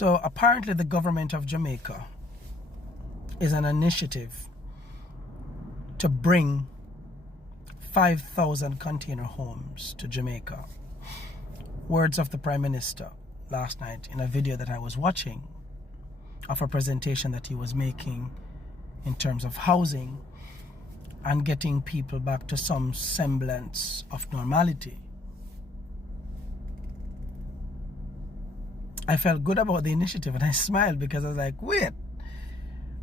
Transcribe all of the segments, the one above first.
So apparently the government of Jamaica is an initiative to bring 5,000 container homes to Jamaica. Words of the Prime Minister last night in a video that I was watching of a presentation that he was making in terms of housing and getting people back to some semblance of normality. I felt good about the initiative and I smiled because I was like, wait,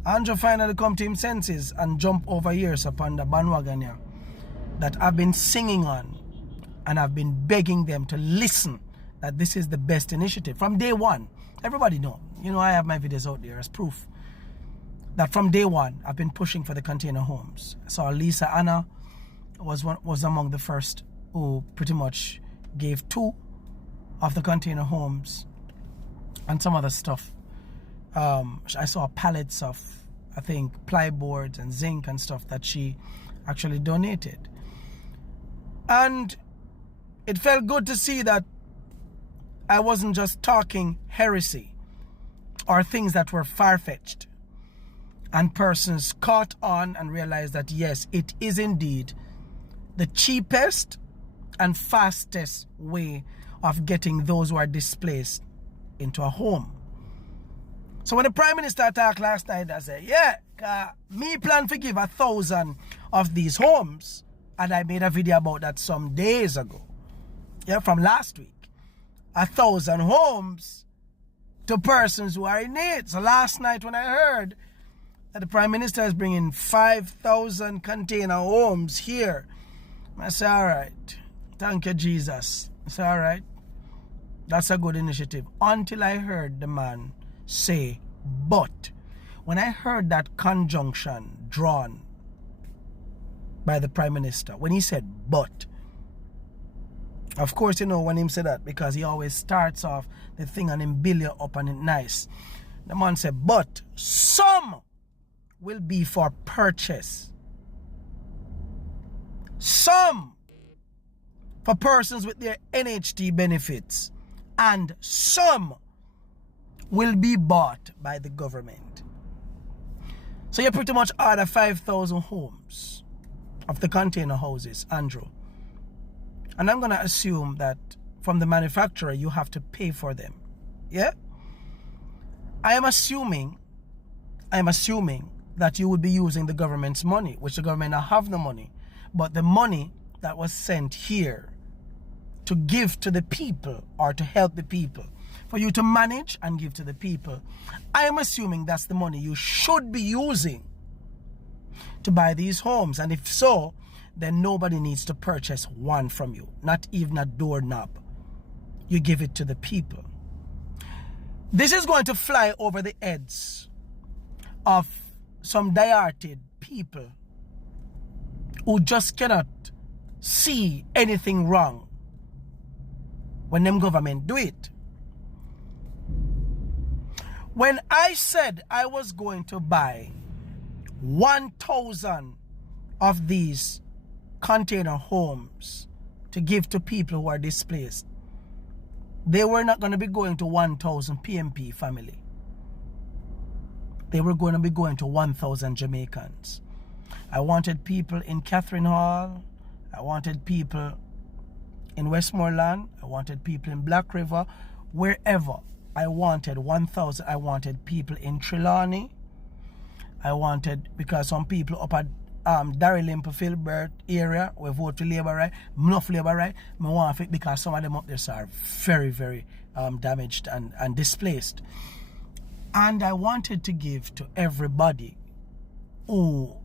Andrew finally come to him senses and jump over years upon the bandwagon here that I've been singing on, and I've been begging them to listen that this is the best initiative. From day one, everybody know, I have my videos out there as proof that from day one, I've been pushing for the container homes. So Lisa Anna was among the first who pretty much gave 2 of the container homes and some other stuff. I saw pallets of, I think, plyboards and zinc and stuff that she actually donated. And it felt good to see that I wasn't just talking heresy or things that were far-fetched. And persons caught on and realized that yes, it is indeed the cheapest and fastest way of getting those who are displaced into a home. So when the Prime Minister talked last night, I said, yeah, me plan to give 1,000 of these homes. And I made a video about that some days ago. Yeah, from last week. 1,000 homes to persons who are in need. So last night when I heard that the Prime Minister is bringing 5,000 container homes here, I said, all right. Thank you, Jesus. I said, all right. That's a good initiative. Until I heard the man say, but. When I heard that conjunction drawn by the Prime Minister, when he said, but. Of course, when him said that, because he always starts off the thing and him build it up and it nice. The man said, but some will be for purchase. Some for persons with their NHT benefits. And some will be bought by the government. So you pretty much order 5,000 homes of the container houses, Andrew. And I'm going to assume that from the manufacturer, you have to pay for them. Yeah? I am assuming that you would be using the government's money, which the government don't have the money. But the money that was sent here to give to the people or to help the people, for you to manage and give to the people, I am assuming that's the money you should be using to buy these homes. And if so, then nobody needs to purchase one from you, not even a doorknob. You give it to the people. This is going to fly over the heads of some diehard people who just cannot see anything wrong when them government do it. When I said I was going to buy 1,000 of these container homes to give to people who are displaced, they were not going to be going to 1,000 PMP family. They were going to be going to 1,000 Jamaicans. I wanted people in Catherine Hall. I wanted people in Westmoreland. I wanted people in Black River. Wherever. I wanted 1,000. I wanted people in Trelawney. I wanted, because some people up at Darrylimp, Filbert area, we vote for Labour, right? Enough Labour, right? I want it because some of them up there are very, very damaged and displaced. And I wanted to give to everybody who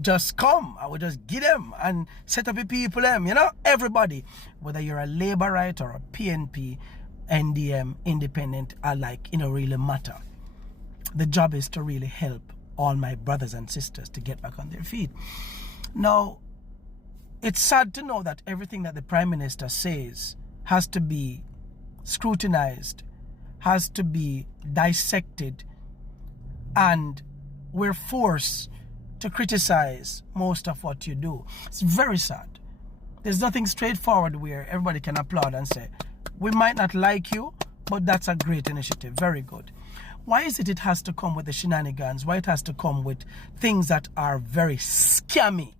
just come. I would just give them and set up a people them, everybody. Whether you're a Labourite or a PNP, NDM, independent, alike, it don't really matter. The job is to really help all my brothers and sisters to get back on their feet. Now, it's sad to know that everything that the Prime Minister says has to be scrutinized, has to be dissected, and we're forced to criticize most of what you do. It's very sad. There's nothing straightforward where everybody can applaud and say, we might not like you, But that's a great initiative. Very good. Why is it has to come with the shenanigans? Why it has to come with things that are very scammy?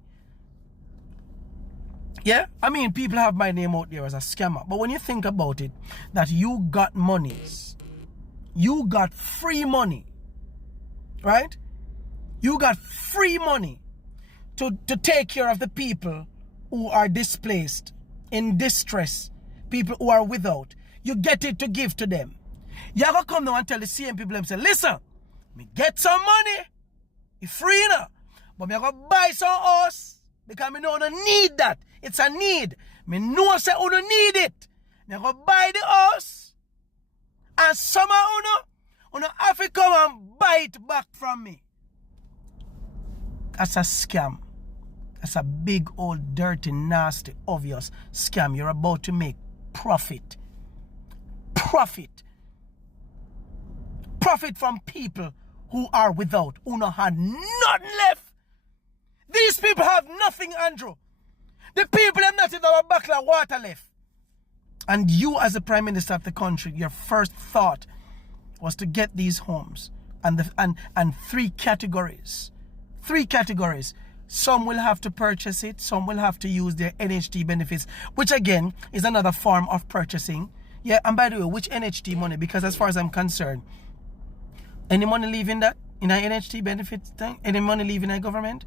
Yeah? I mean, people have my name out there as a scammer. But when you think about it, that you got monies, you got free money, right? You got free money to take care of the people who are displaced, in distress, people who are without. You get it to give to them. You have to come now and tell the same people and say, listen, me get some money, it's free now, but me have to buy some house because me know I don't need that. It's a need. Me know say I don't need it. Me have to buy the house, and some of you have to come and buy it back from me. That's a scam. That's a big, old, dirty, nasty, obvious scam. You're about to make profit. Profit. Profit from people who are without, who not had nothing left. These people have nothing, Andrew. The people have nothing but a bucket of water left. And you, as the Prime Minister of the country, your first thought was to get these homes and three categories. Three categories. Some will have to purchase it. Some will have to use their NHT benefits, which again is another form of purchasing. Yeah, and by the way, which NHT money? Because as far as I'm concerned, any money leaving that in our NHT benefits thing? Any money leaving our government?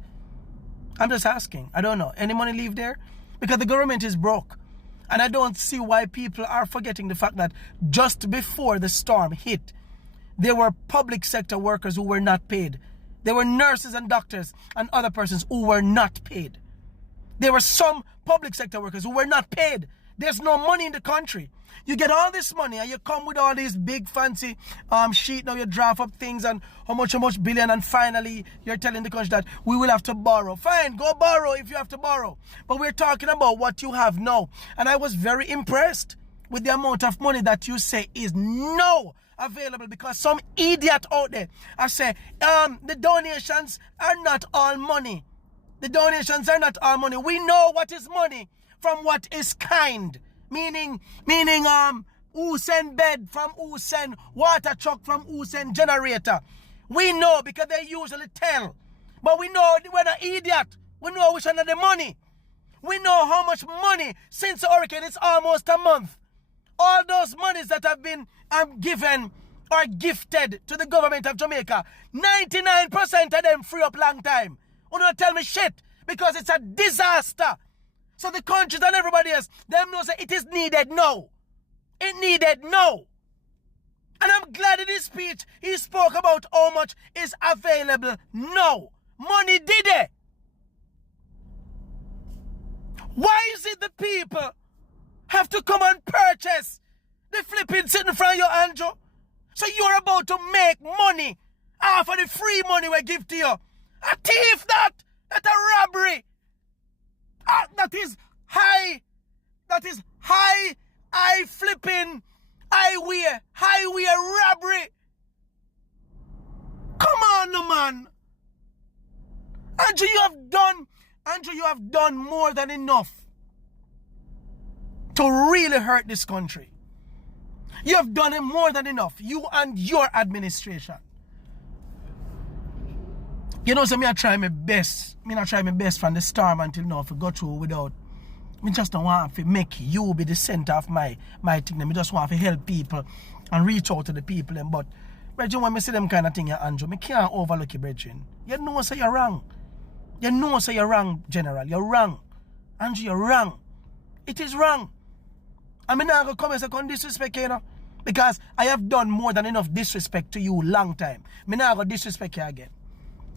I'm just asking. I don't know. Any money leave there? Because the government is broke. And I don't see why people are forgetting the fact that just before the storm hit, there were public sector workers who were not paid. There were nurses and doctors and other persons who were not paid. There were some public sector workers who were not paid. There's no money in the country. You get all this money and you come with all these big fancy sheet. Now you draft up things and how much billion, and finally you're telling the country that we will have to borrow. Fine, go borrow if you have to borrow. But we're talking about what you have now. And I was very impressed with the amount of money that you say is now available, because some idiot out there are saying the donations are not all money. The donations are not all money. We know what is money from what is kind. Meaning, who send bed from who send water truck from who send generator. We know because they usually tell. But we know we're not idiot. We know which one of the money. We know how much money since the hurricane. It's almost a month. All those monies that have been given or gifted to the government of Jamaica, 99% of them free up long time. You don't tell me shit because it's a disaster. So the countries and everybody else, them knows that it is needed now. It needed now. And I'm glad in his speech he spoke about how much is available now. Money did it. Why is it the people have to come and purchase the flipping sitting in front of you, Andrew? So you're about to make money off of the free money we give to you. A thief that! That's a robbery! That is high flipping highway robbery. Come on, man. Andrew, you have done more than enough to really hurt this country. You have done it more than enough. You and your administration. You know, so me I try my best. Me not try my best from the storm until now to go through without. Me just don't want to make you be the center of my thing. Me just want to help people and reach out to the people. But, brethren, when I see them kind of thing, Andrew, me can't overlook you, brethren. You know say you're wrong. You know say you're wrong, General. You're wrong. Andrew, you're wrong. It is wrong. I mean, I'm going to come and say, come disrespect you, you know. Because I have done more than enough disrespect to you long time. Me now go disrespect you again.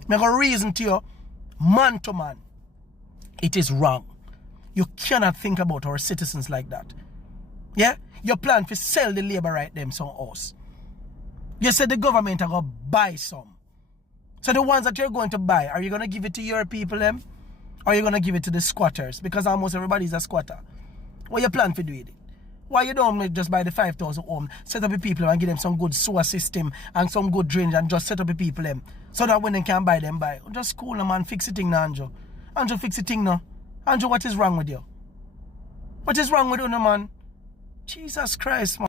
Me go reason to you, man to man. It is wrong. You cannot think about our citizens like that. Yeah? You plan to sell the labor right them some house. You said the government are going to buy some. So the ones that you're going to buy, are you going to give it to your people them? Or are you going to give it to the squatters? Because almost everybody is a squatter. What you plan to do with it? Why you don't just buy the 5,000 home, set up the people and give them some good sewer system and some good drainage and just set up the people them so that when they can buy them, buy. Just cool them and fix the thing now, Andrew. Andrew, fix the thing now. Andrew, what is wrong with you? What is wrong with you, man? Jesus Christ, man.